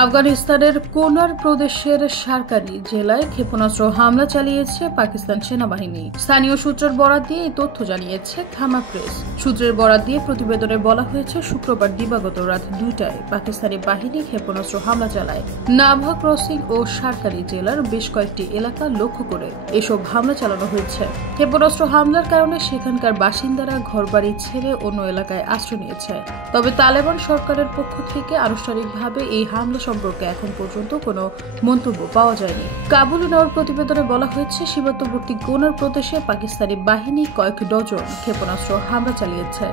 আফগানিস্তানের কোনার প্রদেশের সারকারি জেলায় ক্ষেপণাস্ত্র হামলা চালিয়েছে পাকিস্তান সেনাবাহিনী। স্থানীয় সূত্রের বরাত দিয়ে এই তথ্য জানিয়েছে খামা প্রেস। সূত্রের বরাত দিয়ে প্রতিবেদনে বলা হয়েছে, শুক্রবার দিবাগত রাত 2টায় পাকিস্তানি বাহিনী ক্ষেপণাস্ত্র হামলা চালায়। নাভা ক্রসিং ও সারকারি জেলার বেশ কয়েকটি এলাকা লক্ষ্য করে এসব হামলা চালানো হয়েছে। ক্ষেপণাস্ত্র হামলার কারণে সেখানকার বাসিন্দারা ঘরবাড়ি ছেড়ে অন্য এলাকায় আশ্রয় নিয়েছে। তবে তালেবান সরকারের পক্ষ থেকে আনুষ্ঠানিকভাবে এই হামলা সম্পর্কে এখন পর্যন্ত কোনো মন্তব্য পাওয়া যায়নি। কাবুল নাওর প্রতিবেদনে বলা হয়েছে, সীমান্তবর্তী কোনার প্রদেশে পাকিস্তানি বাহিনী কয়েক ডজন ক্ষেপণাস্ত্র হামলা চালিয়েছে।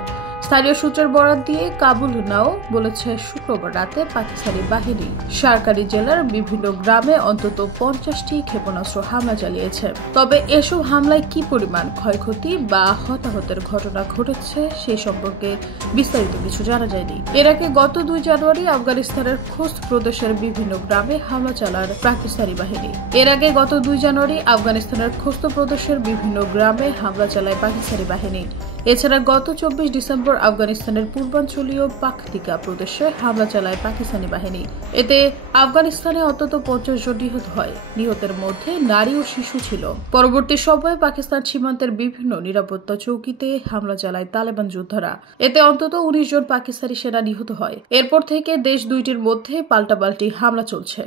স্থানীয় সূত্রের বরাত দিয়ে কাবুল নাও বলেছে, শুক্রবার রাতে পাকিস্তানি বাহিনী সারকারি জেলার বিভিন্ন গ্রামে অন্তত 50টি ক্ষেপণাস্ত্র হামলা চালিয়েছে। তবে এসব হামলায় কি পরিমাণ ক্ষয়ক্ষতি বা হতাহতের ঘটনা ঘটেছে সেই সম্পর্কে বিস্তারিত কিছু জানা যায়নি। এর আগে গত 2 জানুয়ারি আফগানিস্তানের খোস্ত প্রদেশের বিভিন্ন গ্রামে হামলা চালায় পাকিস্তানি বাহিনী। এছাড়া গত 24 ডিসেম্বর আফগানিস্তানের পূর্বাঞ্চলীয় পাখতিকা প্রদেশে হামলা চালায় পাকিস্তানি বাহিনী। এতে আফগানিস্তানে অন্তত 50 জন নিহত হয়। নিহতের মধ্যে নারী ও শিশু ছিল। পরবর্তী সময়ে পাকিস্তান সীমান্তের বিভিন্ন নিরাপত্তা চৌকিতে হামলা চালায় তালেবান যোদ্ধারা। এতে অন্তত 19 জন পাকিস্তানি সেনা নিহত হয়। এরপর থেকে দেশ দুইটির মধ্যে পাল্টাপাল্টি হামলা চলছে।